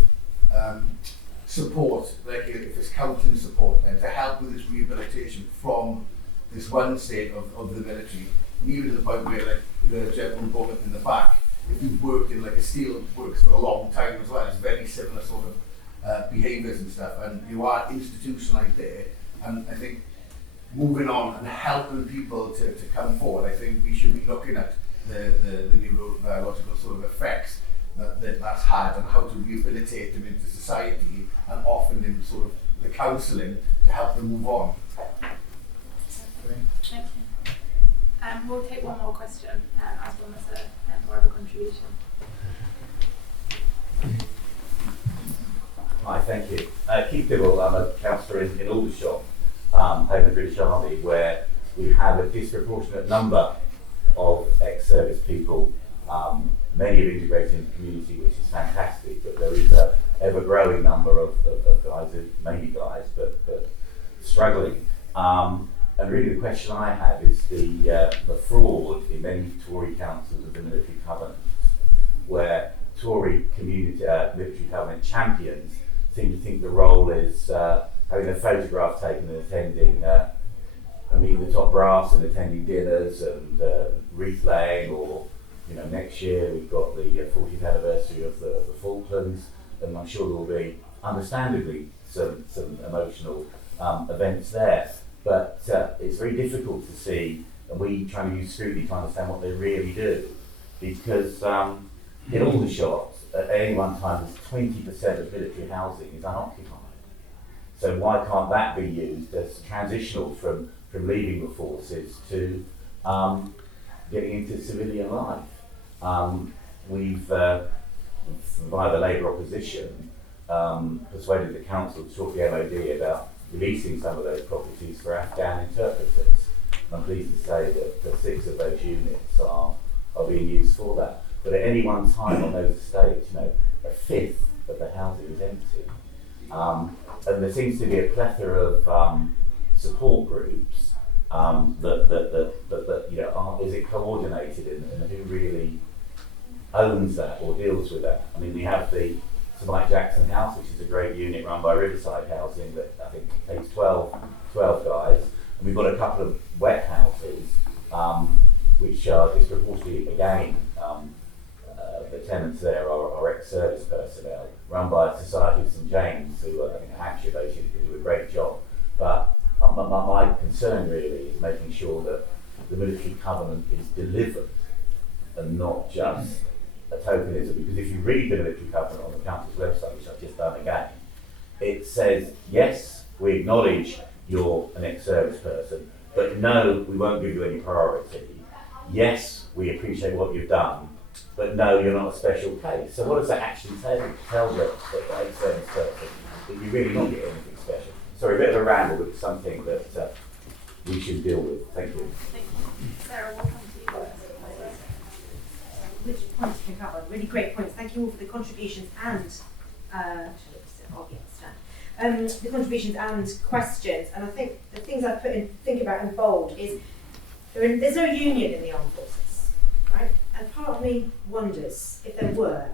support, like if it's counselling support, and to help with this rehabilitation from this one state of the military. And even to the point where, like the gentleman brought up in the back, if you've worked in like a steel works for a long time as well, it's very similar sort of behaviours and stuff, and you are institutionalised there. And I think moving on and helping people to come forward, I think we should be looking at the neurological sort of effects that's had and how to rehabilitate them into society and offering them sort of the counselling to help them move on. Thank you. We'll take one more question, as one as a more of a contribution. Hi, thank you. Keith Dibble, I'm a counsellor in Aldershot, home of the British Army, where we have a disproportionate number of ex-service people, many have integrated into the community, which is fantastic, but there is an ever-growing number of guys, mainly guys, but struggling. And really the question I have is the fraud in many Tory councils of the military covenant, where Tory community military covenant champions seem to think the role is having a photograph taken and attending meeting the top brass and attending dinners and wreath laying, or next year we've got the 40th anniversary of the Falklands, and I'm sure there will be understandably some emotional events there. But it's very difficult to see, and we try to use scrutiny to understand what they really do, because in all the shops at any one time, 20% of military housing is unoccupied. So why can't that be used as transitional from leaving the forces to getting into civilian life? We've, via the Labour opposition, persuaded the council to talk to the MOD about releasing some of those properties for Afghan interpreters. I'm pleased to say that 6 of those units are being used for that. But at any one time on those estates, a fifth of the housing is empty. And there seems to be a plethora of support groups that is it coordinated and who really owns that or deals with that? I mean, we have the Sir Mike Jackson House, which is a great unit run by Riverside Housing that I think takes 12 guys, and we've got a couple of wet houses which are disproportionately, again, the tenants there are ex-service personnel, run by Society of St James, who I think are Hampshire based, who do a great job. But my concern really is making sure that the military covenant is delivered and not just a tokenism. Because if you read the military covenant on the council's website, which I've just done again, it says, yes, we acknowledge you're an ex-service person, but no, we won't give you any priority. Yes, we appreciate what you've done, but no, you're not a special case. So what does that actually tell the ex-service person? That you really not get anything special? Sorry, a bit of a ramble, but it's something that we should deal with. Thank you. Thank you. Sarah, we'll come to you first. Which points to pick up on? Really great points. Thank you all for the contributions and the contributions and questions. And I think the things I think about in bold is there's no union in the armed forces, right? And part of me wonders if there were,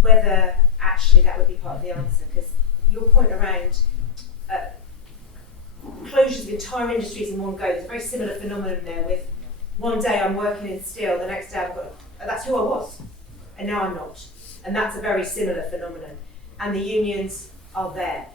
whether actually that would be part of the answer. Because your point around closures of entire industries in one go, there's a very similar phenomenon there with one day I'm working in steel, the next day I've got that's who I was, and now I'm not. And that's a very similar phenomenon. And the unions are there.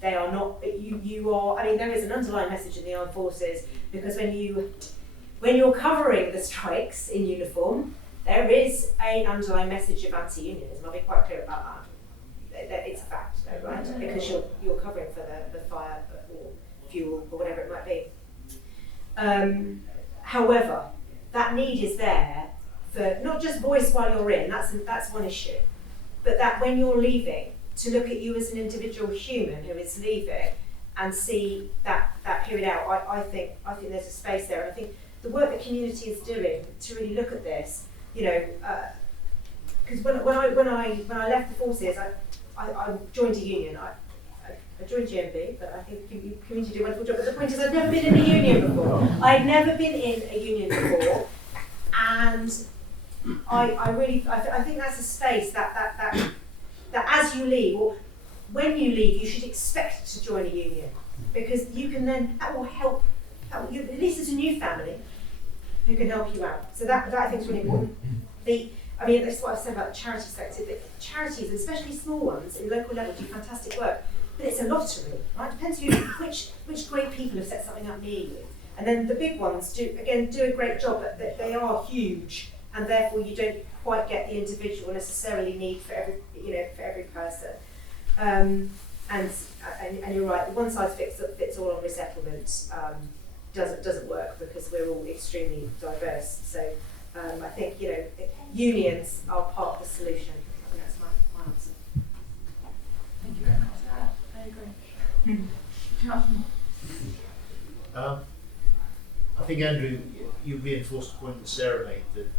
They are not, but you are, I mean, there is an underlying message in the armed forces, because when you're covering the strikes in uniform, there is an underlying message of anti-unionism. I'll be quite clear about that. It's a fact, though, right? Because you're covering for the fire or fuel or whatever it might be. However, that need is there for not just voice while you're in, that's one issue, but that when you're leaving, to look at you as an individual human who is leaving and see that period out. I think there's a space there, and I think the work that community is doing to really look at this, because when I left the forces, I joined a union. I joined GMB, but I think community do a wonderful job. But the point is, I've never been in a union before. I've never been in a union before, and I think that's a space that as you leave, or when you leave, you should expect to join a union, because you can then, that will help you, at least it's a new family who can help you out. So that I think is really important. That's what I've said about the charity sector. Charities, especially small ones in local level, do fantastic work, but it's a lottery, right? Depends which great people have set something up near you. And then the big ones do a great job, but they are huge, and therefore you don't quite get the individual necessarily need for every person. And you're right, the one size fits all on resettlement doesn't work, because we're all extremely diverse. So I think unions are part of the solution. I think that's my answer. Thank you very much. I agree. Jonathan? I think, Andrew, you reinforced the point that Sarah made, that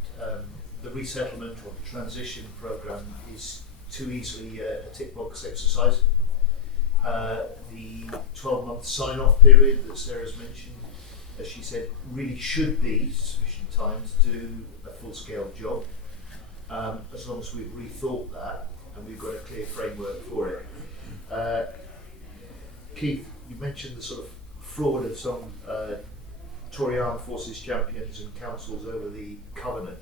the resettlement or the transition programme is too easily a tick box exercise. the 12-month sign-off period that Sarah's mentioned, as she said, really should be sufficient time to do a full-scale job, as long as we've rethought that and we've got a clear framework for it. Keith, you mentioned the sort of fraud of some Tory Armed Forces champions and councils over the Covenant.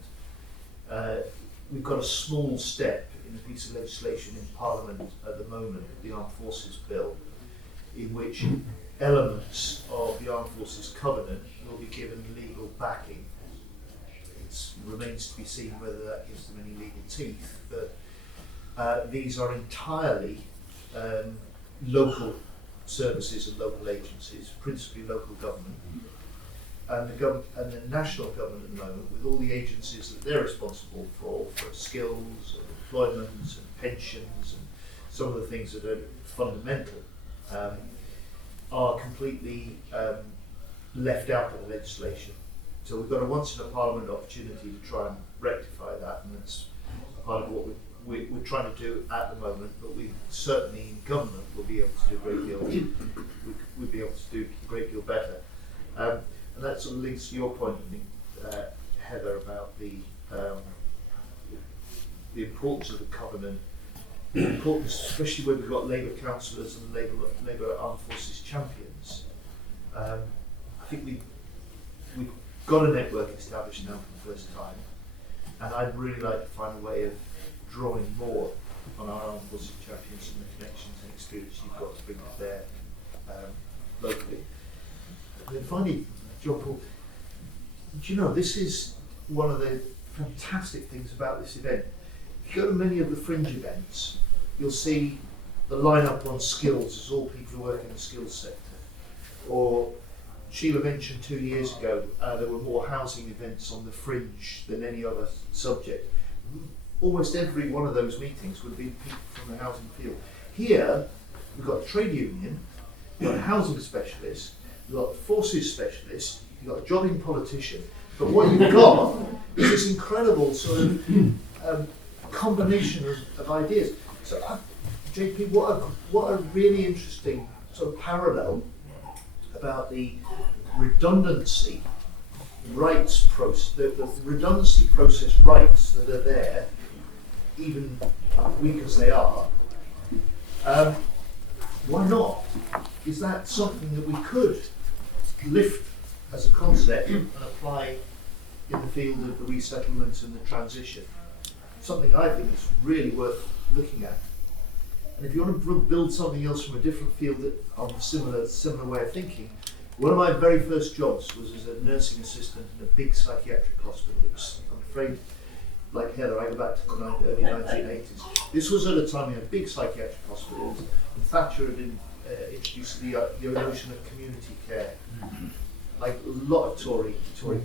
We've got a small step in a piece of legislation in Parliament at the moment, the Armed Forces Bill, in which elements of the Armed Forces Covenant will be given legal backing. It remains to be seen whether that gives them any legal teeth, but these are entirely local services and local agencies, principally local government, and the national government at the moment, with all the agencies that they're responsible for skills and employment and pensions and some of the things that are fundamental, are completely left out of the legislation. So we've got a once in a parliament opportunity to try and rectify that, and that's part of what we're trying to do at the moment, but we certainly in government will be able to do a great deal. We'll be able to do a great deal better. And that sort of links to your point, I think, Heather, about the importance of the Covenant, the importance, especially when we've got Labour councillors and Labour Armed Forces champions. I think we've got a network established now for the first time, and I'd really like to find a way of drawing more on our Armed Forces champions and the connections and experience you've got to bring to bear locally. And then finally, John Paul, do you know, this is one of the fantastic things about this event. If you go to many of the fringe events, you'll see the lineup on skills as all people who work in the skills sector. Or Sheila mentioned 2 years ago, there were more housing events on the fringe than any other subject. Almost every one of those meetings would have been people from the housing field. Here, we've got a trade union, we've got a housing specialist, we've got a forces specialist, you've got a jobbing politician, but what you've got is this incredible sort of combination of ideas. So, JP, what a really interesting sort of parallel about the redundancy rights process, the redundancy process rights that are there, even weak as they are. Why not? Is that something that we could lift as a concept and apply in the field of the resettlement and the transition? Something I think is really worth looking at. And if you want to build something else from a different field on a similar way of thinking, one of my very first jobs was as a nursing assistant in a big psychiatric hospital. It was, I'm afraid, like Heather, I go back to the early 1980s. This was at a time we had big psychiatric hospitals, and Thatcher had introduced the notion of community care. Like a lot of Tory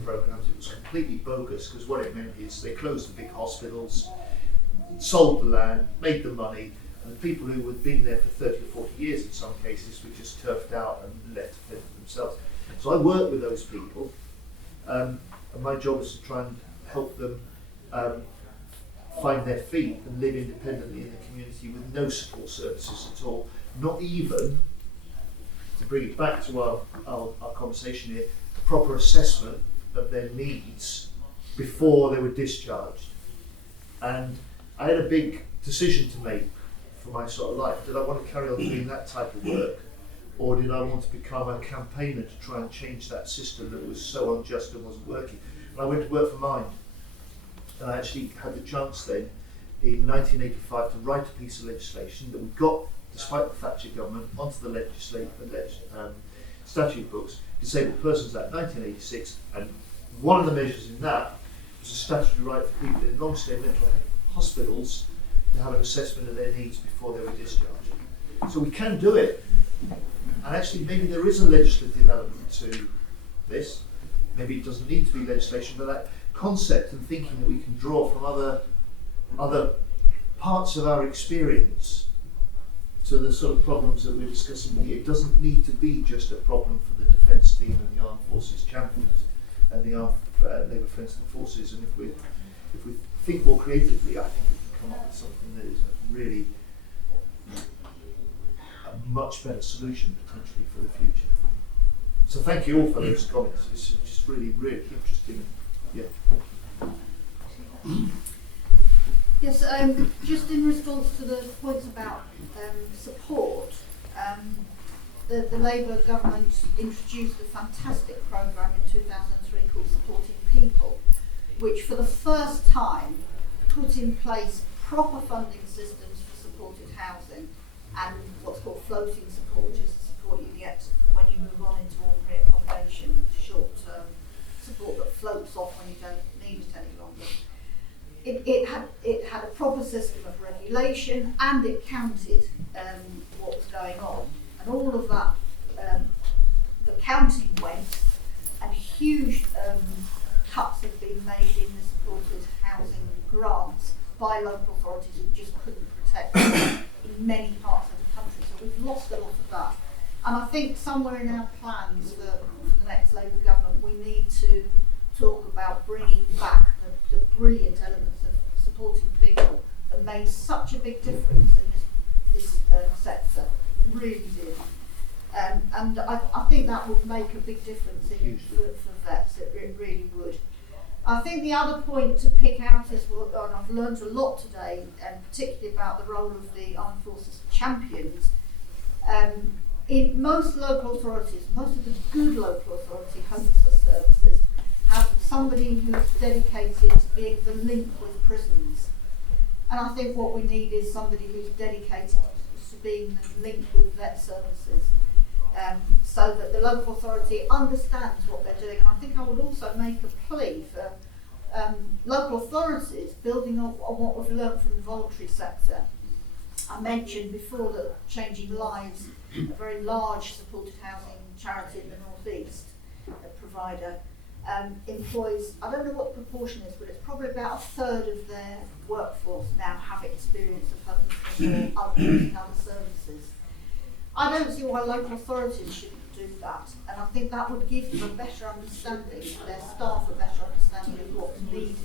programs, it was completely bogus, because what it meant is they closed the big hospitals, sold the land, made the money, and the people who had been there for 30 or 40 years in some cases were just turfed out and left to fend for themselves. So I worked with those people, and my job was to try and help them find their feet and live independently in the community with no support services at all, not even, to bring it back to our conversation here, a proper assessment of their needs before they were discharged. And I had a big decision to make for my sort of life. Did I want to carry on doing that type of work, or did I want to become a campaigner to try and change that system that was so unjust and wasn't working? And I went to work for Mind, and I actually had the chance then in 1985 to write a piece of legislation that we got, despite the Thatcher government, onto the statute books, Disabled Persons Act 1986, and one of the measures in that was a statutory right for people in long-stay mental hospitals to have an assessment of their needs before they were discharged. So we can do it, and actually maybe there is a legislative element to this. Maybe it doesn't need to be legislation, but that concept and thinking that we can draw from other parts of our experience to the sort of problems that we're discussing here. It doesn't need to be just a problem for the defence team and the Armed Forces champions and the Labour Friends of the Forces. And if we think more creatively, I think we can come up with something that is a really much better solution potentially for the future. So thank you all for those comments. It's just really, really interesting. Yeah. Yes, just in response to the points about support, the Labour government introduced a fantastic programme in 2003 called Supporting People, which for the first time put in place proper funding systems for supported housing and what's called floating support, which is the support you get when you move on into ordinary accommodation, short-term support that floats off when you don't need it any longer. It had a proper system of regulation, and it counted what was going on, and all of that, the counting went, and huge cuts have been made in the supported housing grants by local authorities who just couldn't protect them in many parts of the country. So we've lost a lot of that, and I think somewhere in our plans for the next Labour government we need to talk about bringing back the brilliant elements of supporting people that made such a big difference in this sector. It really did. And I think that would make a big difference for vets. It really would. I think the other point to pick out is, and I've learned a lot today, and particularly about the role of the Armed Forces champions. In most local authorities, most of the good local authority homelessness services have somebody who's dedicated to being the link with prisons. And I think what we need is somebody who's dedicated to being the link with vet services, so that the local authority understands what they're doing. And I think I would also make a plea for local authorities building on what we've learned from the voluntary sector. I mentioned before that Changing Lives, a very large supported housing charity in the North East, a provider, employs, I don't know what the proportion is, but it's probably about a third of their workforce now have experience of homelessness or other services. I don't see why local authorities shouldn't do that, and I think that would give them a better understanding, their staff a better understanding of what's needed.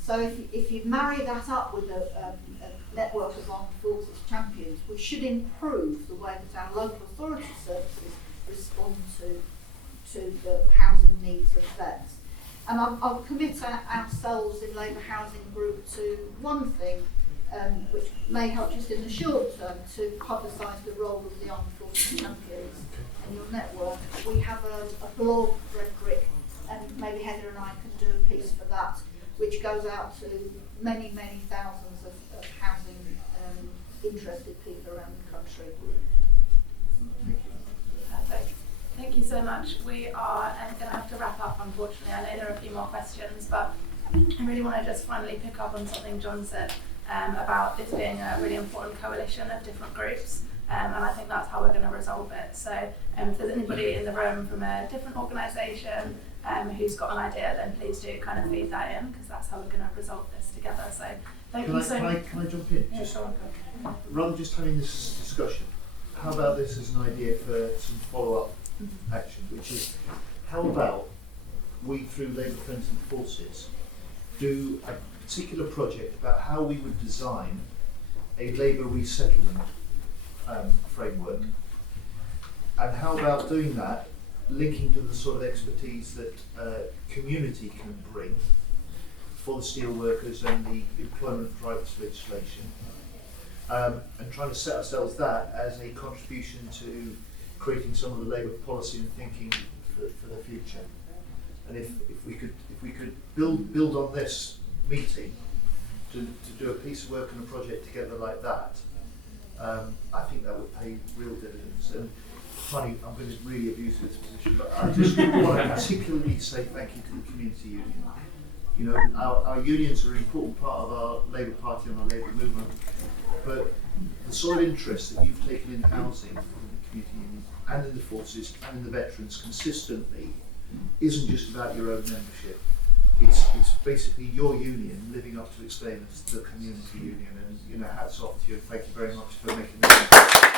So if you marry that up with a network of armed forces champions, we should improve the way that our local authority services respond to the housing needs of vets. And I'll commit ourselves in Labour Housing Group to one thing, which may help just in the short term, to publicise the role of the Armed Forces champions in your network. We have a blog, Red Brick, and maybe Heather and I can do a piece for that, which goes out to many, many thousands of housing interested people around the country. Perfect. Thank you so much. We are going to have to wrap up, unfortunately. I know there are a few more questions, but I really want to just finally pick up on something John said about this being a really important coalition of different groups, and I think that's how we're going to resolve it. So if there's anybody in the room from a different organisation who's got an idea, then please do kind of feed that in, because that's how we're going to resolve this together. So thank you so much. Can I jump in? Yeah, sure. Rather than just having this discussion, how about this as an idea for some follow-up action, which is, how about we, through Labour Friends and Forces, do a particular project about how we would design a labour resettlement framework, and how about doing that linking to the sort of expertise that community can bring for the steel workers and the employment rights legislation, and trying to set ourselves that as a contribution to creating some of the labour policy and thinking for the future. And if we could build on this meeting to do a piece of work and a project together like that, I think that would pay real dividends. And funny, I'm going to really abuse this position, but I just want to particularly say thank you to the community union. You know, our unions are an important part of our Labour Party and our Labour movement, but the sort of interest that you've taken in housing from the community union and in the forces and in the veterans consistently isn't just about your own membership. It's basically your union living up to its claim as the community union, and hats off to you. Thank you very much for making that.